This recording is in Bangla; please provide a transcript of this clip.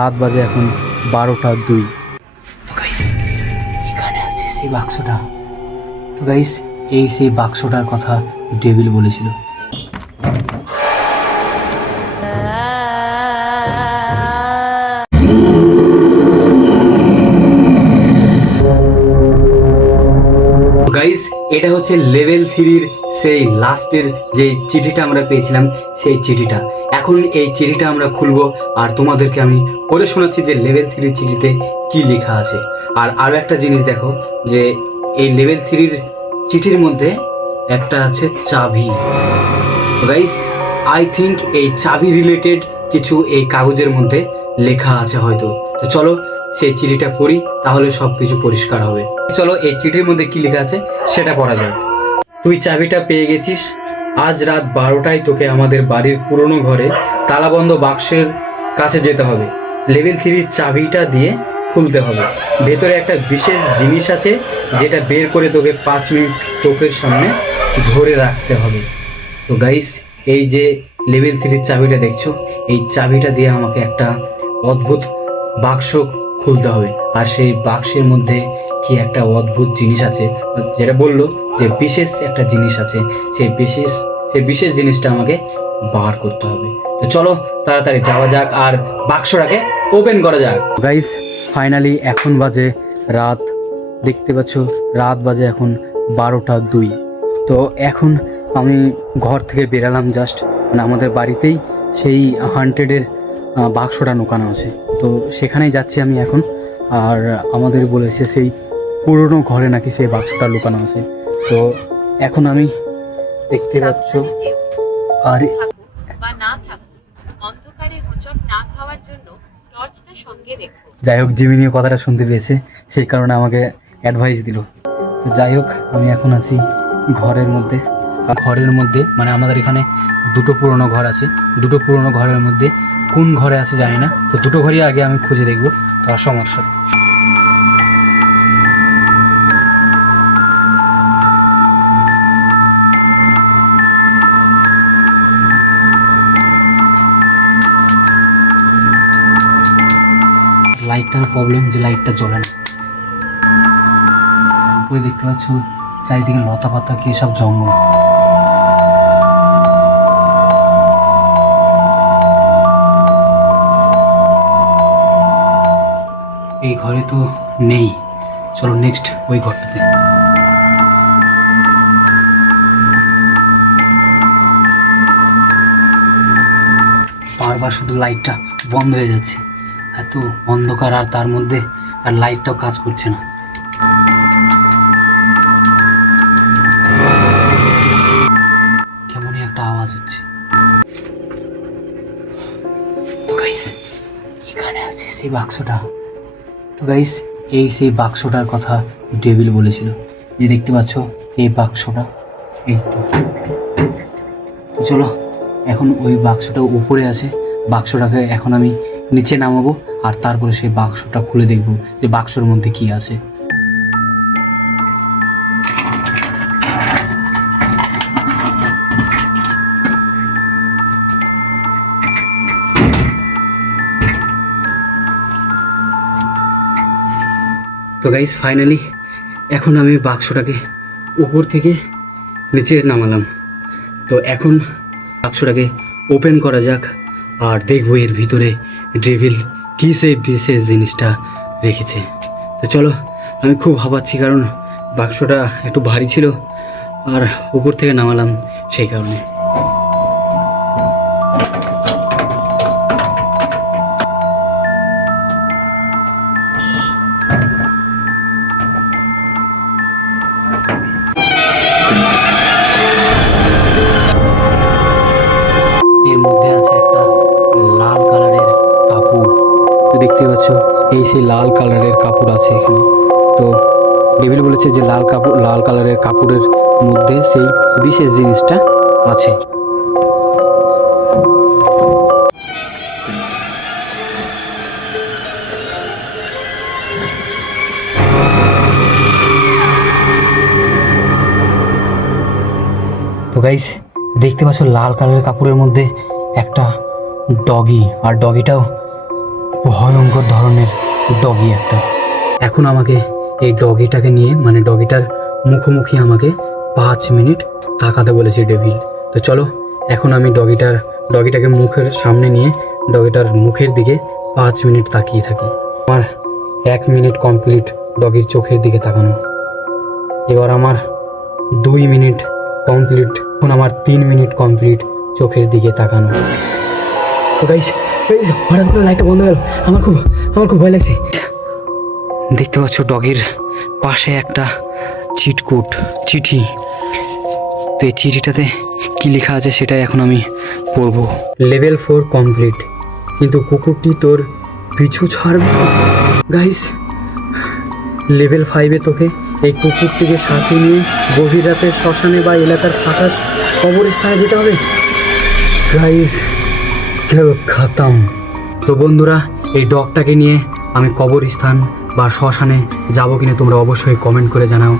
রাত বাজে এখন 12টা 2। এখানে আছে সেই বাক্সটা। তো গাইস এই সেই বাক্সটার কথা ডেভিল বলেছিল। গাইস এটা হচ্ছে লেভেল 3-র সেই লাস্টের যে চিঠিটা আমরা পেয়েছিলাম, সেই চিঠিটা। এখন এই চিঠিটা আমরা খুলবো আর তোমাদেরকে আমি পড়ে শোনাচ্ছি যে লেভেল 3-র চিঠিতে কি লেখা আছে। আর আরও একটা জিনিস দেখো যে এই লেভেল 3-র চিঠির মধ্যে একটা আছে চাবি। গাইস আই থিঙ্ক এই চাবি রিলেটেড কিছু এই কাগজের মধ্যে লেখা আছে হয়তো। তো চলো সেই চিঠিটা পড়ি, তাহলে সব কিছু পরিষ্কার হবে। চলো এই চিঠির মধ্যে কি লেখা আছে সেটা পড়া যাক। তুই চাবিটা পেয়ে গেছিস। আজ রাত 12টায় তোকে আমাদের বাড়ির পুরনো ঘরে তালাবন্ধ বাক্সের কাছে যেতে হবে। লেভেল 3-র চাবিটা দিয়ে খুলতে হবে। ভেতরে একটা বিশেষ জিনিস আছে যেটা বের করে তোকে 5 মিনিট চোখের সামনে ধরে রাখতে হবে। তো গাইস এই যে লেভেল 3-র চাবিটা দেখছো, এই চাবিটা দিয়ে আমাকে একটা অদ্ভুত বাক্স খুলতে হবে। আর সেই বাক্সের মধ্যে কি একটা অদ্ভুত জিনিস আছে, যেটা বললো যে বিশেষ একটা জিনিস আছে। সেই বিশেষ জিনিসটা আমাকে বার করতে হবে। তো চলো তাড়াতাড়ি যাওয়া যাক আর বাক্সটাকে ওপেন করা যাক। গাইস ফাইনালি এখন বাজে রাত, দেখতে পাচ্ছ রাত বাজে এখন 12টা 2। তো এখন আমি ঘর থেকে বেরালাম জাস্ট, মানে আমাদের বাড়িতেই সেই হান্টেডের বাক্সটা ঢোকানো আছে। তো সেখানেই যাচ্ছি আমি এখন। আর আমাদের বলেছে সেই পুরনো ঘরে নাকি সেই বাক্সটা লুকানো আছে। তো এখন আমি দেখতে পাচ্ছ আর যাই হোক জিমিনিও কথাটা শুনতে পেয়েছে, সেই কারণে আমাকে অ্যাডভাইস দিল। তো যাই হোক আমি এখন আছি ঘরের মধ্যে। মানে আমাদের এখানে দুটো পুরনো ঘর আছে। দুটো পুরনো ঘরের মধ্যে কোন ঘরে আছে জানি না। তো দুটো ঘরই আগে আমি খুঁজে দেখবো, তো সমস্যা। লাইটটার প্রবলেম যে লাইটটা জ্বলে না। উপরে দেখতে পাচ্ছ চারিদিকে লতা পাতা কি সব জঙ্গল। এই ঘরে তো নেই, চলো নেক্সট ওই ঘরটাতে। বারবার শুধু লাইটটা বন্ধ হয়ে যাচ্ছে, এত অন্ধকার আর তার মধ্যে আর লাইটটাও কাজ করছে না। কেমনই একটা আওয়াজ হচ্ছে। তো গাইস এখানে আছে সেই বাক্সটা। তো গাইস এই সেই বাক্সটার কথা ডেভিল বলেছিল, যে দেখতে পাচ্ছ এই বাক্সটা, এই তো চলো এখন ওই বাক্সটা উপরে আছে। বাক্সটাকে এখন আমি নিচে নামাবো আর তারপরে সেই বাক্সটা খুলে দেখবো যে বাক্সের মধ্যে কি আছে। তো গাইস ফাইনালি এখন আমি বাক্সটাকে উপর থেকে নিচে নামালাম। তো এখন বাক্সটাকে ওপেন করা যাক আর দেখবো এর ভিতরে ডেভিল কী সেই বিশেষ জিনিসটা রেখেছে। তো চলো আমি খুব ভাবাচ্ছি, কারণ বাক্সটা একটু ভারী ছিল আর উপর থেকে নামালাম সেই কারণে। এর মধ্যে আছে একটা লাল কালারের কাপড়। তো দেখতে পাচ্ছ এই সেই লাল কালারের কাপড় আছে এখানে। তো ডেভিল বলেছে যে লাল কালারের কাপড়ের মধ্যে সেই বিশেষ জিনিসটা আছে। তো গাইস দেখতে পাচ্ছ লাল কালারের কাপড়ের মধ্যে একটা ডগি, আর ডগিটাও ভয়ঙ্কর ধরনের ডগি একটা। এখন আমাকে এই ডগিটাকে নিয়ে মানে ডগিটার মুখোমুখি আমাকে 5 মিনিট তাকাতে বলেছে ডেভিল। তো চলো এখন আমি ডগিটাকে মুখের সামনে নিয়ে ডগিটার মুখের দিকে 5 মিনিট তাকিয়ে থাকি। আমার 1 মিনিট কমপ্লিট ডগির চোখের দিকে তাকানো। এবার আমার 2 মিনিট কমপ্লিট, এখন আমার 3 মিনিট কমপ্লিট চোখের দিকে তাকানো। তো গাইস হঠাৎ করে লাইটটা বন্ধ হয়ে গেল, আমার খুব ভয় লাগছে। দেখতে পাচ্ছ ডগির পাশে একটা চিঠি। তো এই চিঠিটাতে কি লেখা আছে সেটাই এখন আমি পড়বো। লেভেল 4 কমপ্লিট, কিন্তু কুকুরটি তোর পিছু ছাড়বে না। গাইস লেভেল 5-এ তোকে এই কুকুরটিকে সাথে নিয়ে গভীর রাতে শ্মশানে বা এলাকার ফাঁকা কবরস্থানে যেতে হবে। গাইস খেল খতম। তো বন্ধুরা এই ডগটাকে নিয়ে আমি কবরস্থান বা শ্মশানে যাবো কিনা তোমরা অবশ্যই কমেন্ট করে জানাও।